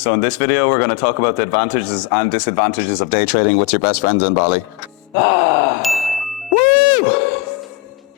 So in this video, we're going to talk about the advantages and disadvantages of day trading with your best friends in Bali. Woo!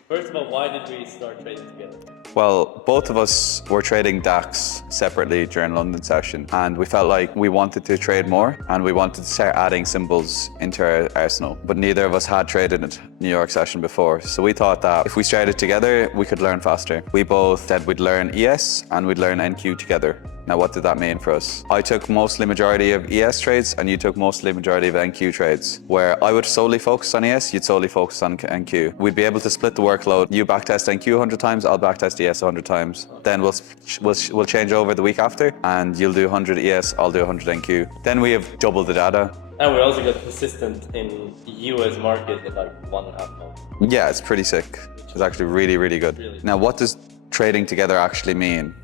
First of all, why did we start trading together? Well, both of us were trading DAX separately during London session, and we felt like we wanted to trade more and we wanted to start adding symbols into our arsenal, but neither of us had traded at New York session before. So we thought that if we started together, we could learn faster. We both said we'd learn ES and we'd learn NQ together. Now, what did that mean for us? I took mostly majority of ES trades and you took mostly majority of NQ trades, where I would solely focus on ES, you'd solely focus on NQ. We'd be able to split the workload. You backtest NQ 100 times, I'll backtest ES 100 times. Then we'll change over the week after and you'll do 100 ES, I'll do 100 NQ. Then we have double the data. And we also got persistent in the US market in like 1.5 months. Yeah, it's pretty sick. It's actually really, really good. Now, what does trading together actually mean?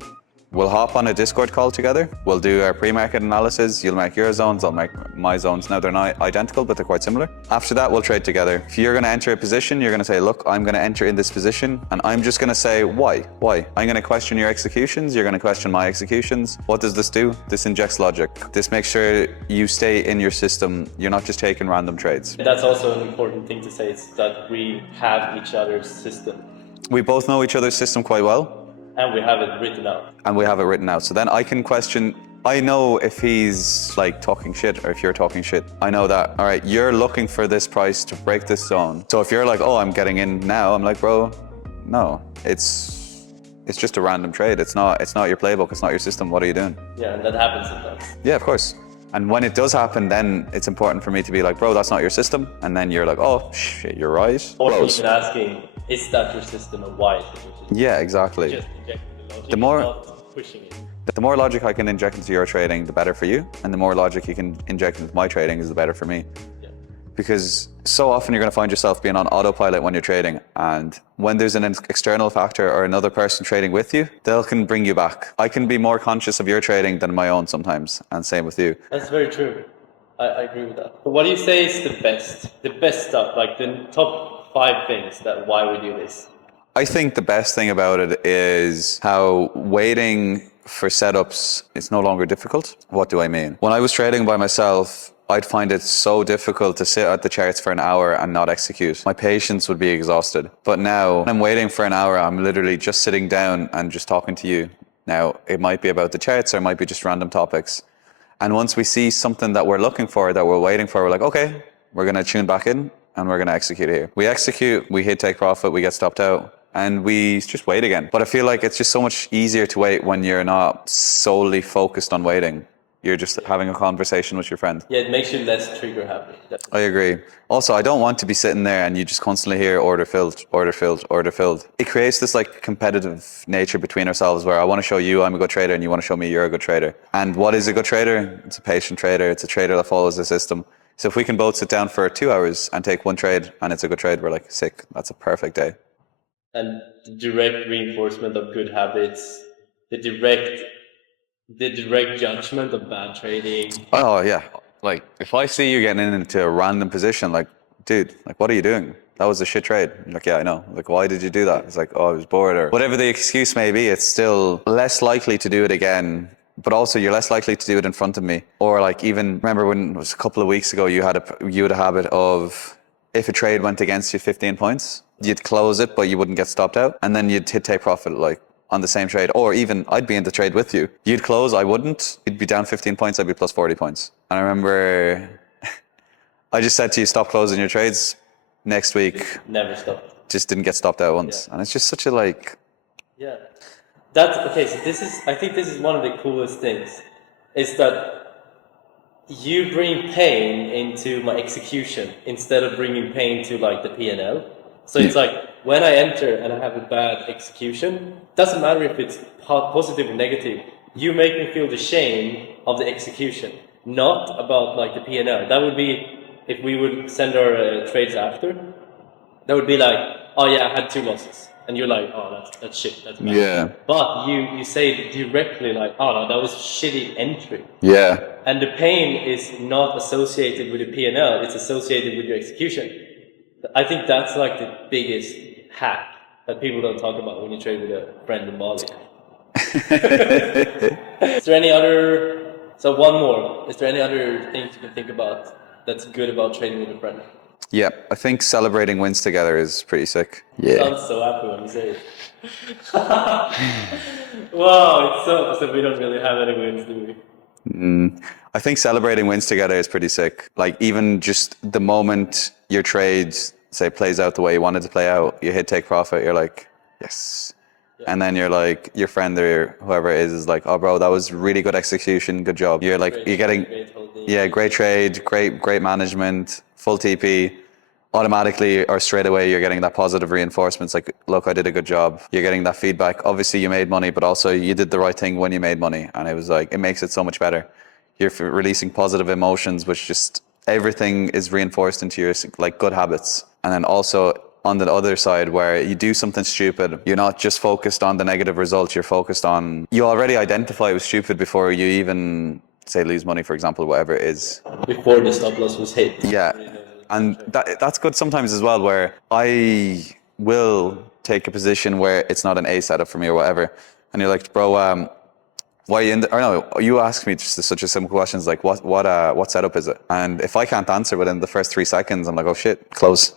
We'll hop on a Discord call together. We'll do our pre-market analysis. You'll make your zones, I'll make my zones. Now, they're not identical, but they're quite similar. After that, we'll trade together. If you're gonna enter a position, you're gonna say, look, I'm gonna enter in this position, and I'm just gonna say, why? Why? I'm gonna question your executions, you're gonna question my executions. What does this do? This injects logic. This makes sure you stay in your system. You're not just taking random trades. That's also an important thing to say, is that we have each other's system. We both know each other's system quite well. And we have it written out. And we have it written out. So then I can question, I know if he's like talking shit or if you're talking shit. I know that, all right, you're looking for this price to break this zone. So if you're like, oh, I'm getting in now, I'm like, bro, no, it's just a random trade. It's not your playbook, it's not your system. What are you doing? Yeah, and that happens sometimes. Yeah, of course. And when it does happen, then it's important for me to be like, bro, that's not your system. And then you're like, oh, shit, you're right. Or even asking, is that your system and why is it your system? Yeah, exactly. Just injecting the logic, The more- not pushing it. The more logic I can inject into your trading, the better for you. And the more logic you can inject into my trading is the better for me. Yeah. Because so often you're going to find yourself being on autopilot when you're trading. And when there's an external factor or another person trading with you, they can bring you back. I can be more conscious of your trading than my own sometimes. And same with you. That's very true. I agree with that. But what do you say is the best stuff, like the top 5 things that why we do this? I think the best thing about it is how waiting for setups is no longer difficult. What do I mean? When I was trading by myself, I'd find it so difficult to sit at the charts for an hour and not execute. My patience would be exhausted. But now, when I'm waiting for an hour, I'm literally just sitting down and just talking to you. Now, it might be about the charts or it might be just random topics. And once we see something that we're looking for, that we're waiting for, we're like, okay, we're going to tune back in and we're going to execute here. We execute, we hit take profit, we get stopped out. And we just wait again. But I feel like it's just so much easier to wait when you're not solely focused on waiting. You're just having a conversation with your friend. Yeah, it makes you less trigger happy. I agree. Also, I don't want to be sitting there and you just constantly hear order filled, order filled, order filled. It creates this like competitive nature between ourselves where I want to show you I'm a good trader and you want to show me you're a good trader. And what is a good trader? It's a patient trader. It's a trader that follows the system. So if we can both sit down for 2 hours and take one trade and it's a good trade, we're like, sick. That's a perfect day. And the direct reinforcement of good habits, the direct judgment of bad trading. Oh yeah, like if I see you getting into a random position, like, dude, like what are you doing? That was a shit trade. You're like, yeah, I know. Like, why did you do that? It's like, oh, I was bored, or whatever the excuse may be. It's still less likely to do it again, but also you're less likely to do it in front of me. Or like, even remember when it was a couple of weeks ago, you had a habit of, if a trade went against you 15 points, you'd close it, but you wouldn't get stopped out. And then you'd hit take profit like on the same trade. Or even I'd be in the trade with you. You'd close, I wouldn't. You'd be down 15 points, I'd be plus 40 points. And I remember I just said to you, stop closing your trades next week. Never stopped. Just didn't get stopped out once. Yeah. And it's just such a like... Yeah. That's, okay, so I think this is one of the coolest things, is that you bring pain into my execution instead of bringing pain to like the P&L. So it's like when I enter and I have a bad execution, doesn't matter if it's positive or negative, you make me feel the shame of the execution, not about like the P&L. That would be if we would send our trades after. That would be like, oh yeah, I had 2 losses. And you're like, oh, that's shit, that's bad. Yeah. But you say directly like, oh no, that was shitty entry. Yeah. And the pain is not associated with the P&L, it's associated with your execution. I think that's like the biggest hack that people don't talk about when you trade with a friend in Bali. Is there any other So one more. Is there any other things you can think about that's good about trading with a friend? Yeah, I think celebrating wins together is pretty sick. Yeah. Sounds so happy when you say it. Wow, it's so we don't really have any wins, do we? I think celebrating wins together is pretty sick. Like even just the moment your trade, say, plays out the way you wanted to play out, you hit take profit, you're like, yes. And then you're like, your friend or whoever it is like, oh bro, that was really good execution, good job. You're like, you're getting, Great holding. yeah, great trade, great management, full TP. Automatically or straight away, you're getting that positive reinforcements. Like, look, I did a good job. You're getting that feedback. Obviously, you made money, but also you did the right thing when you made money. And it was like, it makes it so much better. You're releasing positive emotions, which just everything is reinforced into your like good habits. And then also on the other side, where you do something stupid, you're not just focused on the negative results. You're focused on, you already identify it was stupid before you even say lose money, for example, whatever it is. Before the stop loss was hit. Yeah. And that's good sometimes as well, where I will take a position where it's not an A setup for me or whatever. And you're like, bro, why are you in the, or no, you ask me just such a simple questions like, what setup is it? And if I can't answer within the first 3 seconds, I'm like, oh shit, close.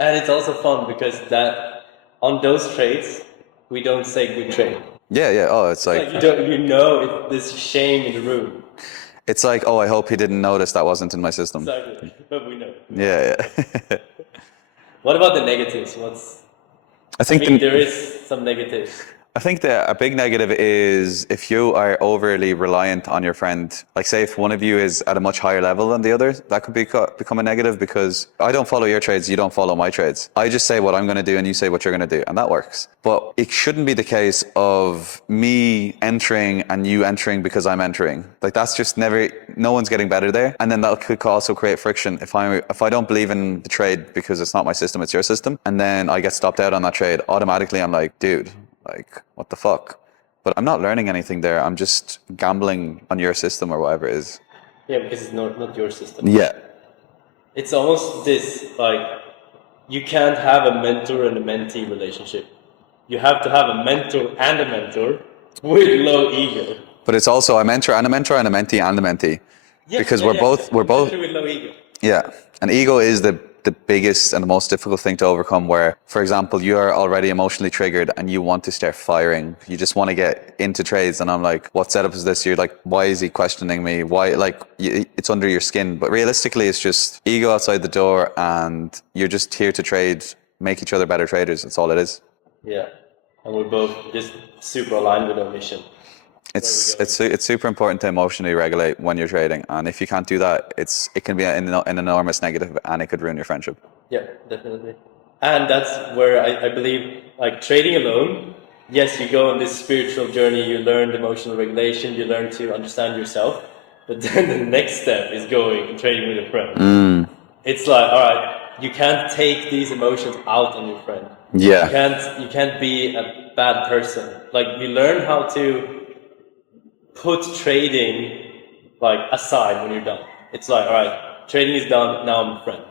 And it's also fun because that on those trades, we don't say good trade. Yeah, yeah. Oh, it's like, Like you don't, you know, there's shame in the room. it's like, oh, I hope he didn't notice that wasn't in my system. Exactly, but we know. Yeah, yeah. What about the negatives? I think there is some negatives. I think that a big negative is if you are overly reliant on your friend. Like say if one of you is at a much higher level than the other, that could become a negative because I don't follow your trades, you don't follow my trades. I just say what I'm going to do and you say what you're going to do, and that works. But it shouldn't be the case of me entering and you entering because I'm entering. Like that's just never, no one's getting better there. And then that could also create friction. If I don't believe in the trade because it's not my system, it's your system, and then I get stopped out on that trade, automatically I'm like, dude, like, what the fuck? But I'm not learning anything there. I'm just gambling on your system or whatever it is. Yeah, because it's not your system. Yeah. It's almost this, like, you can't have a mentor and a mentee relationship. You have to have a mentor and a mentor with low ego. But it's also a mentor and a mentor and a mentee and a mentee. Yeah, because yeah, we're yeah. both Mentor with low ego. yeah. And ego is the biggest and the most difficult thing to overcome where, for example, you're already emotionally triggered and you want to start firing. You just want to get into trades. And I'm like, what setup is this? You're like, why is he questioning me? Why? Like, it's under your skin. But realistically, it's just ego outside the door and you're just here to trade, make each other better traders. That's all it is. Yeah. And we're both just super aligned with our mission. It's super important to emotionally regulate when you're trading, and if you can't do that, it can be an enormous negative, and it could ruin your friendship. Yeah, definitely. And that's where I believe, like trading alone, yes, you go on this spiritual journey, you learn emotional regulation, you learn to understand yourself, but then the next step is going and trading with a friend. It's like, all right, you can't take these emotions out on your friend. Yeah. You can't be a bad person. Like you learn how to put trading like aside when you're done. It's like, all right, trading is done, now I'm a friend.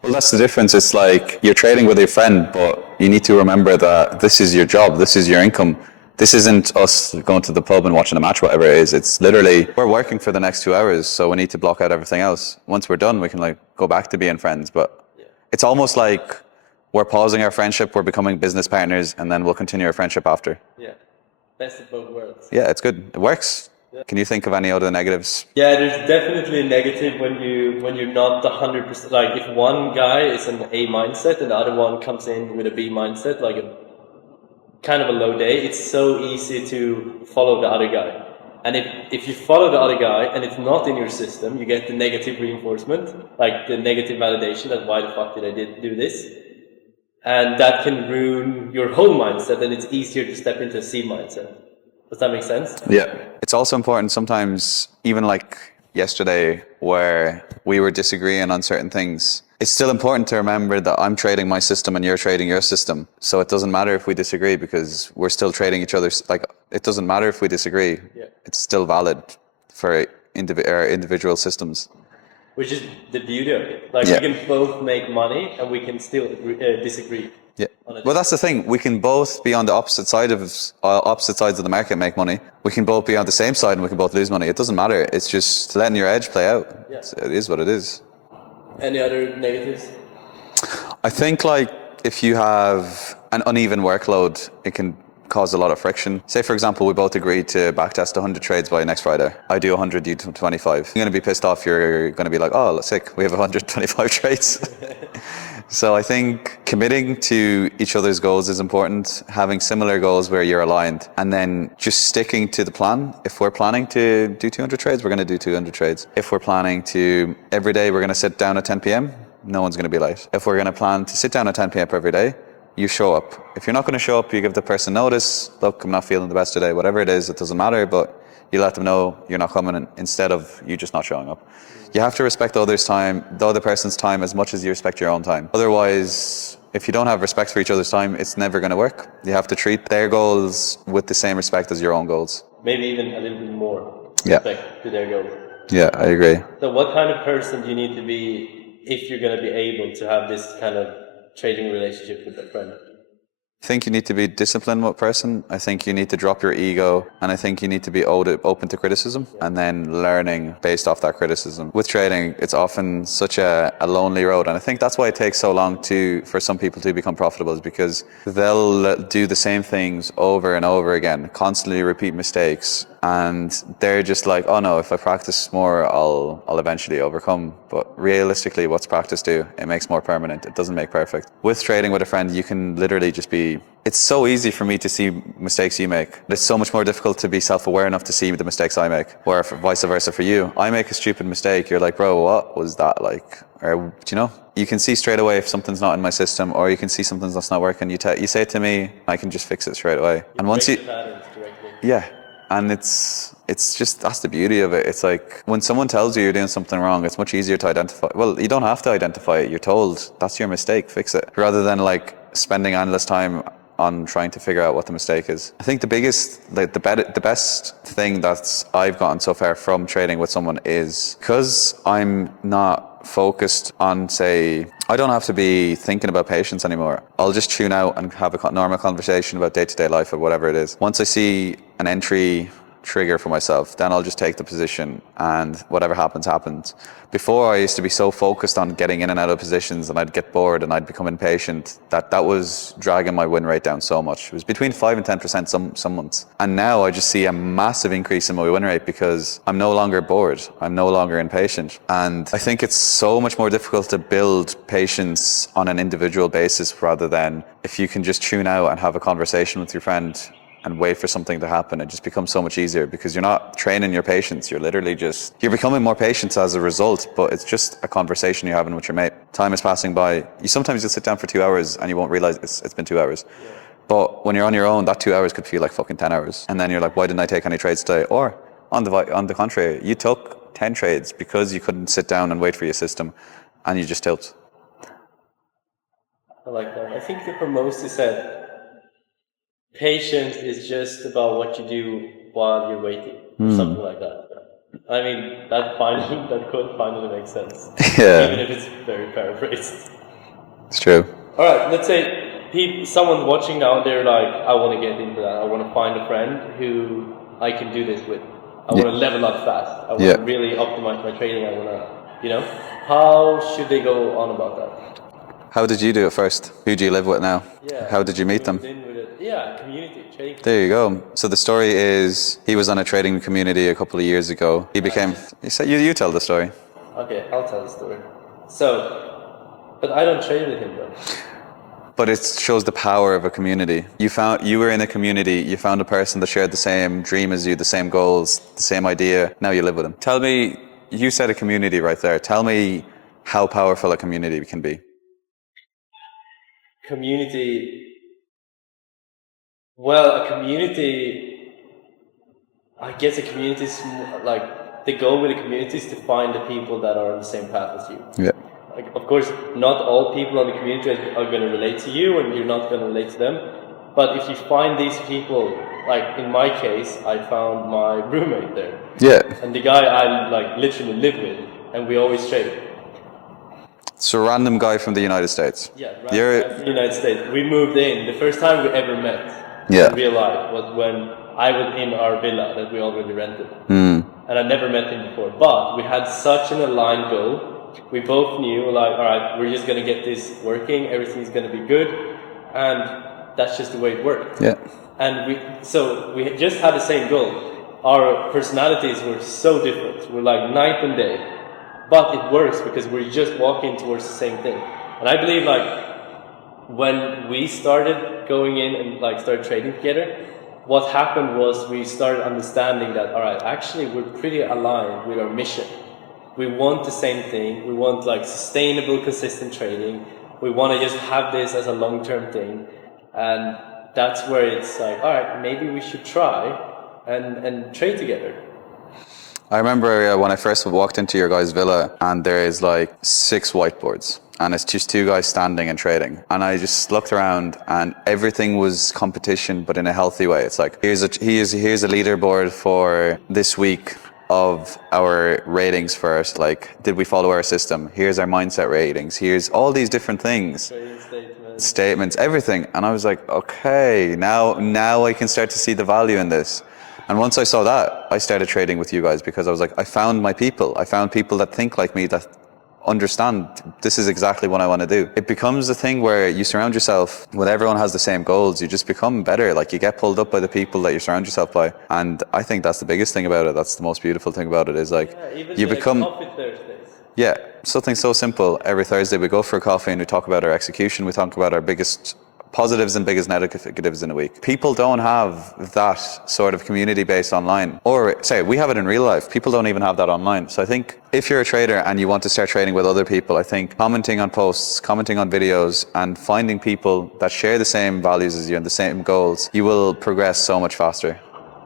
Well, that's the difference. It's like you're trading with a friend, but you need to remember that this is your job, this is your income. This isn't us going to the pub and watching a match, whatever it is. It's literally, we're working for the next 2 hours, so we need to block out everything else. Once we're done, we can like go back to being friends. But it's almost like we're pausing our friendship, we're becoming business partners, and then we'll continue our friendship after. Yeah, best of both worlds. Yeah, it's good. It works. Yeah. Can you think of any other negatives? Yeah, there's definitely a negative when you're not 100%. Like if one guy is an A mindset and the other one comes in with a B mindset, like a kind of a low day, it's so easy to follow the other guy. And if you follow the other guy and it's not in your system, you get the negative reinforcement, like the negative validation that why the fuck did I do this? And that can ruin your whole mindset, and it's easier to step into a C mindset. Does that make sense? Yeah. It's also important sometimes, even like yesterday, where we were disagreeing on certain things. It's still important to remember that I'm trading my system and you're trading your system. So it doesn't matter if we disagree because we're still trading each other's. Like, it doesn't matter if we disagree. Yeah. It's still valid for our individual systems. Which is the beauty of it. Like, we can both make money and we can still disagree. Yeah. Well, that's the thing. We can both be on the opposite sides of the market, make money. We can both be on the same side, and we can both lose money. It doesn't matter. It's just letting your edge play out. Yeah. It is what it is. Any other negatives? I think like if you have an uneven workload, it can cause a lot of friction. Say, for example, we both agreed to backtest 100 trades by next Friday. I do 100, you do 25. You're going to be pissed off. You're going to be like, oh, sick. We have 125 trades. So I think committing to each other's goals is important. Having similar goals where you're aligned, and then just sticking to the plan. If we're planning to do 200 trades, we're going to do 200 trades. If we're planning to every day, we're going to sit down at 10 p.m. No one's going to be late. If we're going to plan to sit down at 10 p.m. every day, you show up. If you're not going to show up, you give the person notice. Look, I'm not feeling the best today. Whatever it is, it doesn't matter. But you let them know you're not coming instead of you just not showing up. You have to respect the other person's time as much as you respect your own time. Otherwise, if you don't have respect for each other's time, it's never going to work. You have to treat their goals with the same respect as your own goals. Maybe even a little bit more respect to their goals. Yeah, I agree. So what kind of person do you need to be if you're going to be able to have this kind of trading relationship with a friend? I think you need to be disciplined with a person. I think you need to drop your ego, and I think you need to be open to criticism and then learning based off that criticism. With trading, it's often such a lonely road, and I think that's why it takes so long for some people to become profitable, is because they'll do the same things over and over again, constantly repeat mistakes, and they're just like, oh no, if I practice more, I'll eventually overcome. But realistically, what's practice do? It makes more permanent. It doesn't make perfect. With trading with a friend, you can literally just be, it's so easy for me to see mistakes you make. It's so much more difficult to be self-aware enough to see the mistakes I make, or vice versa for you. I make a stupid mistake, you're like, bro, what was that like? Or, do you know? You can see straight away if something's not in my system, or you can see something's that's not working. You say it to me, I can just fix it straight away. And once you, yeah. And it's just, that's the beauty of it. It's like when someone tells you you're doing something wrong, it's much easier to identify. Well, you don't have to identify it. You're told that's your mistake, fix it. Rather than like spending endless time on trying to figure out what the mistake is. I think the biggest, like the best thing that I've gotten so far from trading with someone is because I'm not focused on, say, I don't have to be thinking about patience anymore. I'll just tune out and have a normal conversation about day-to-day life or whatever it is. Once I see an entry trigger for myself, then I'll just take the position and whatever happens, happens. Before, I used to be so focused on getting in and out of positions, and I'd get bored and I'd become impatient, that was dragging my win rate down so much. It was between 5 and 10% some months. And now I just see a massive increase in my win rate because I'm no longer bored. I'm no longer impatient. And I think it's so much more difficult to build patience on an individual basis rather than if you can just tune out and have a conversation with your friend and wait for something to happen. It just becomes so much easier because you're not training your patience. You're literally you're becoming more patient as a result, but it's just a conversation you're having with your mate. Time is passing by. Sometimes you'll sit down for 2 hours and you won't realize it's been 2 hours. Yeah. But when you're on your own, that 2 hours could feel like fucking 10 hours. And then you're like, why didn't I take any trades today? Or on the contrary, you took 10 trades because you couldn't sit down and wait for your system and you just tilt. I like that. I think for most you said, patience is just about what you do while you're waiting, something like that. I mean, that quote finally makes sense. Yeah. Even if it's very paraphrased. It's true. All right, let's say someone watching now, they're like, I want to get into that. I want to find a friend who I can do this with. I want to level up fast. I want to really optimize my trading. I want to, how should they go on about that? How did you do it first? Who do you live with now? Yeah. How did you meet them? Community, trading. There you go. So the story is, he was on a trading community a couple of years ago. He became, you tell the story. Okay, I'll tell the story. But I don't trade with him though. But it shows the power of a community. You were in a community, you found a person that shared the same dream as you, the same goals, the same idea. Now you live with them. Tell me, you said a community right there. Tell me how powerful a community can be. I guess a community is like, the goal with a community is to find the people that are on the same path as you. Yeah. Like, of course, not all people in the community are going to relate to you, and you're not going to relate to them. But if you find these people, like in my case, I found my roommate there. Yeah. And the guy I literally live with, and we always trade. So a random guy from the United States. Yeah, You're, right from the United States. We moved in. The first time we ever met Yeah. in real life was when I was in our villa that we already rented. And I never met him before. But we had such an aligned goal. We both knew, like, all right, we're just going to get this working. Everything's going to be good. And that's just the way it worked. yeah. And we just had the same goal. Our personalities were so different. We're like night and day. But it works because we're just walking towards the same thing. And I believe, like, when we started going in and like started trading together, what happened was we started understanding that, all right, actually we're pretty aligned with our mission. We want the same thing. We want like sustainable, consistent trading. We want to just have this as a long-term thing. And that's where it's like, all right, maybe we should try and trade together. I remember when I first walked into your guys' villa and there is like 6 whiteboards and it's just 2 guys standing and trading. And I just looked around and everything was competition, but in a healthy way. It's like, here's a leaderboard for this week of our ratings first. Like, did we follow our system? Here's our mindset ratings. Here's all these different things. Statements, everything. And I was like, okay, now I can start to see the value in this. And once I saw that, I started trading with you guys because I was like, I found my people. I found people that think like me, that understand this is exactly what I want to do. It becomes a thing where you surround yourself when everyone has the same goals. You just become better. Like, you get pulled up by the people that you surround yourself by. And I think that's the biggest thing about it. That's the most beautiful thing about it, is like, you become... Coffee Thursdays. Yeah, something so simple. Every Thursday we go for a coffee and we talk about our execution. We talk about our biggest positives and biggest negatives in a week. People don't have that sort of community base online. Or say, we have it in real life. People don't even have that online. So I think if you're a trader and you want to start trading with other people, I think commenting on posts, commenting on videos, and finding people that share the same values as you and the same goals, you will progress so much faster.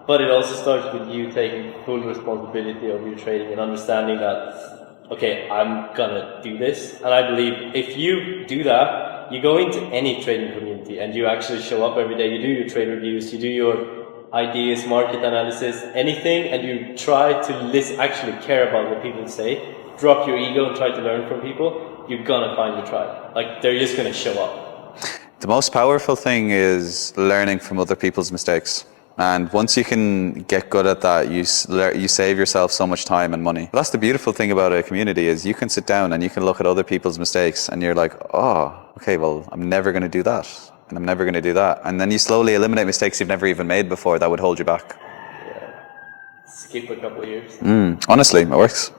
But it also starts with you taking full responsibility of your trading and understanding that, okay, I'm gonna do this. And I believe if you do that, you go into any trading community and you actually show up every day, you do your trade reviews, you do your ideas, market analysis, anything, and you try to actually care about what people say, drop your ego and try to learn from people, you're gonna find your tribe. Like, they're just gonna show up. The most powerful thing is learning from other people's mistakes. And once you can get good at that, you save yourself so much time and money. That's the beautiful thing about a community, is you can sit down and you can look at other people's mistakes and you're like, oh, okay, well, I'm never going to do that. And I'm never going to do that. And then you slowly eliminate mistakes you've never even made before that would hold you back. Yeah. Skip a couple of years. Honestly, it works.